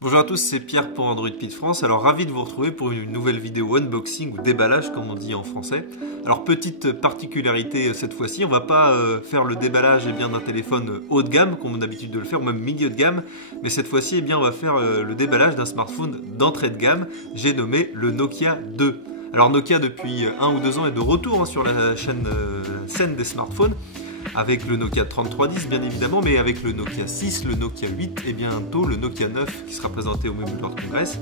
Bonjour à tous, c'est Pierre pour Android Pit France. Alors ravi de vous retrouver pour une nouvelle vidéo unboxing ou déballage comme on dit en français. Alors petite particularité cette fois-ci, on va pas faire le déballage d'un téléphone haut de gamme comme on a l'habitude de le faire ou même milieu de gamme, mais cette fois-ci on va faire le déballage d'un smartphone d'entrée de gamme, j'ai nommé le Nokia 2. Alors Nokia depuis 1 ou 2 ans est de retour sur la scène des smartphones, avec le Nokia 3310 bien évidemment, mais avec le Nokia 6, le Nokia 8 et bientôt le Nokia 9 qui sera présenté au Mobile World Congress.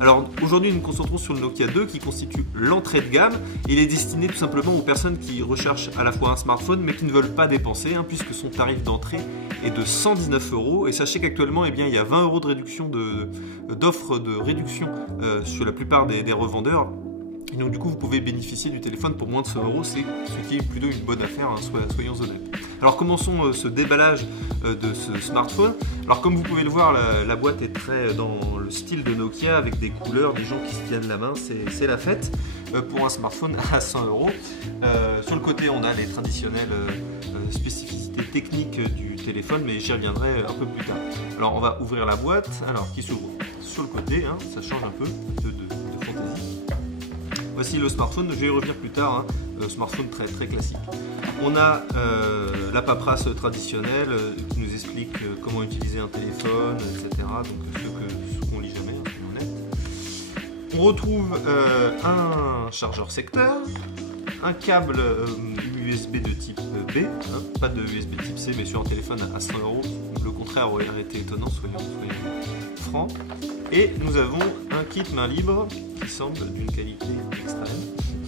Alors aujourd'hui nous nous concentrons sur le Nokia 2 qui constitue l'entrée de gamme. Il est destiné tout simplement aux personnes qui recherchent à la fois un smartphone mais qui ne veulent pas dépenser, puisque son tarif d'entrée est de 119 €. Et sachez qu'actuellement il y a 20 € de réduction d'offres de réduction sur la plupart des revendeurs. Et donc du coup vous pouvez bénéficier du téléphone pour moins de 100 €, c'est ce qui est plutôt une bonne affaire, soyons honnêtes. Alors commençons ce déballage de ce smartphone. Alors comme vous pouvez le voir, la boîte est très dans le style de Nokia, avec des couleurs, des gens qui se tiennent la main, c'est la fête pour un smartphone à 100 €. Sur le côté on a les traditionnelles spécificités techniques du téléphone, mais j'y reviendrai un peu plus tard. Alors on va ouvrir la boîte, alors qui s'ouvre sur le côté, ça change un peu de fantaisie. Voici le smartphone, je vais y revenir plus tard, smartphone très classique. On a la paperasse traditionnelle qui nous explique comment utiliser un téléphone, etc. Donc ce qu'on lit jamais, soyons honnêtes. On retrouve un chargeur secteur, un câble USB de type B, pas de USB type C, mais sur un téléphone à 100 €, le contraire aurait été étonnant, soyons francs. Et nous avons un kit main libre qui semble d'une qualité extrême,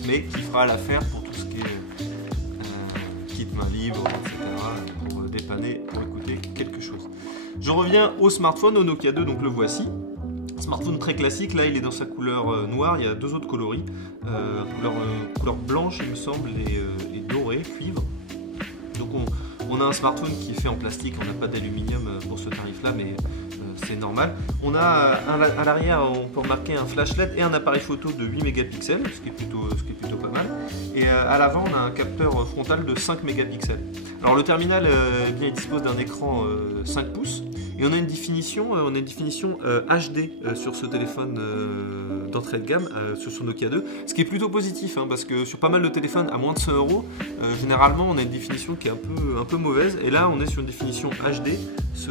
mais qui fera l'affaire pour tout ce qui est kit main libre, etc., pour dépanner, pour écouter quelque chose. Je reviens au smartphone, au Nokia 2, donc le voici. Smartphone très classique, là il est dans sa couleur noire, il y a 2 autres coloris, couleur blanche il me semble et doré, cuivre. Donc on a un smartphone qui est fait en plastique, on n'a pas d'aluminium pour ce tarif là, mais c'est normal. On a à l'arrière, on peut remarquer un flash LED et un appareil photo de 8 mégapixels, ce qui est plutôt pas mal. Et à l'avant, on a un capteur frontal de 5 mégapixels. Alors le terminal, il dispose d'un écran 5 pouces et on a une définition HD sur ce téléphone d'entrée de gamme, sur son Nokia 2, ce qui est plutôt positif, parce que sur pas mal de téléphones à moins de 100 €, généralement on a une définition qui est un peu mauvaise, et là on est sur une définition HD, ce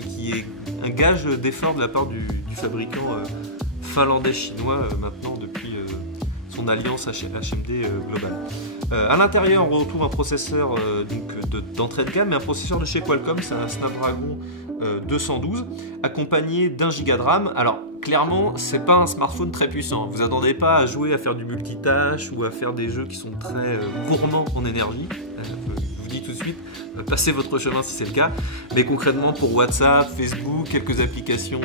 qui est un gage d'effort de la part du fabricant finlandais-chinois maintenant depuis son alliance HMD globale. À l'intérieur on retrouve un processeur d'entrée de gamme, mais un processeur de chez Qualcomm, c'est un Snapdragon 212 accompagné d'1 Go de RAM. Alors clairement c'est pas un smartphone très puissant, vous attendez pas à jouer, à faire du multitâche ou à faire des jeux qui sont très gourmands en énergie. Je vous dis tout de suite, passez votre chemin si c'est le cas, mais concrètement pour WhatsApp, Facebook, quelques applications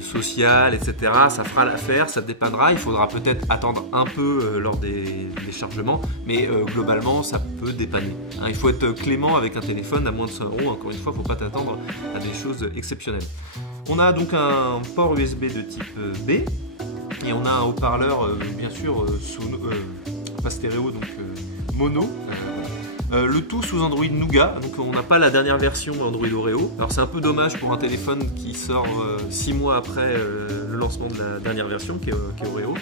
sociales, etc., ça fera l'affaire, ça dépannera. Il faudra peut-être attendre un peu lors des chargements, mais globalement ça peut dépanner. Il faut être clément avec un téléphone à moins de 100 €, encore une fois, il ne faut pas t'attendre à des choses exceptionnelles. On a donc un port USB de type B, et on a un haut-parleur bien sûr pas stéréo, donc mono. Le tout sous Android Nougat, donc on n'a pas la dernière version Android Oreo. Alors c'est un peu dommage pour un téléphone qui sort 6 mois après le lancement de la dernière version qui est Oreo.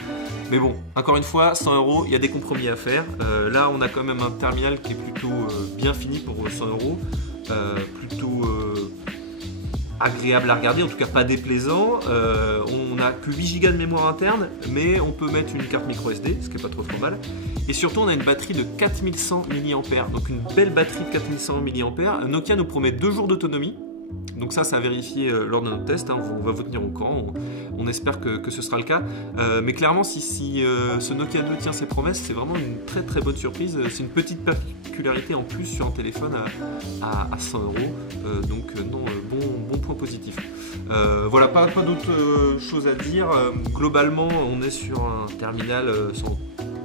Mais bon, encore une fois, 100 €, il y a des compromis à faire. Là on a quand même un terminal qui est plutôt bien fini pour 100 €, plutôt agréable à regarder, en tout cas pas déplaisant. On n'a que 8 Go de mémoire interne, mais on peut mettre une carte micro SD, ce qui n'est pas trop mal. Et surtout on a une batterie de 4100 mAh, donc une belle batterie de 4100 mAh. Nokia nous promet 2 jours d'autonomie, donc ça à vérifier lors de notre test, on va vous tenir au courant, on espère que ce sera le cas. Mais clairement si ce Nokia 2 tient ses promesses, c'est vraiment une très bonne surprise. C'est une petite particularité en plus sur un téléphone à 100 €, donc non, bon point positif. Voilà, pas d'autres choses à dire. Globalement on est sur un terminal sans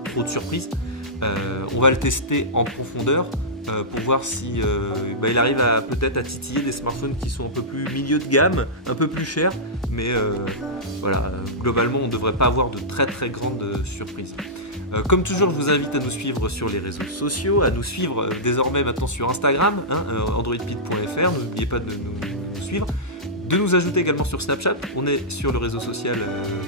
trop de surprise. On va le tester en profondeur pour voir si il arrive peut-être à titiller des smartphones qui sont un peu plus milieu de gamme, un peu plus chers, mais voilà, globalement on ne devrait pas avoir de très grandes surprises. Comme toujours, je vous invite à nous suivre sur les réseaux sociaux, à nous suivre désormais maintenant sur Instagram, androidpit.fr, n'oubliez pas de nous suivre. De nous ajouter également sur Snapchat, on est sur le réseau social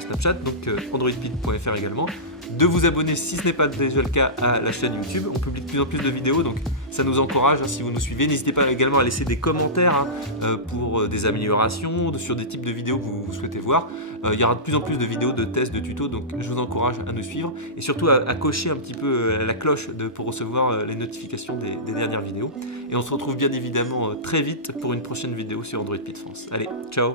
Snapchat, donc androidpit.fr également. De vous abonner si ce n'est pas déjà le cas à la chaîne YouTube, on publie de plus en plus de vidéos, donc ça nous encourage si vous nous suivez. N'hésitez pas également à laisser des commentaires pour des améliorations sur des types de vidéos que vous souhaitez voir. Il y aura de plus en plus de vidéos, de tests, de tutos, donc je vous encourage à nous suivre et surtout à cocher un petit peu la cloche pour recevoir les notifications des dernières vidéos. Et on se retrouve bien évidemment très vite pour une prochaine vidéo sur Android Pit France. Allez, ciao!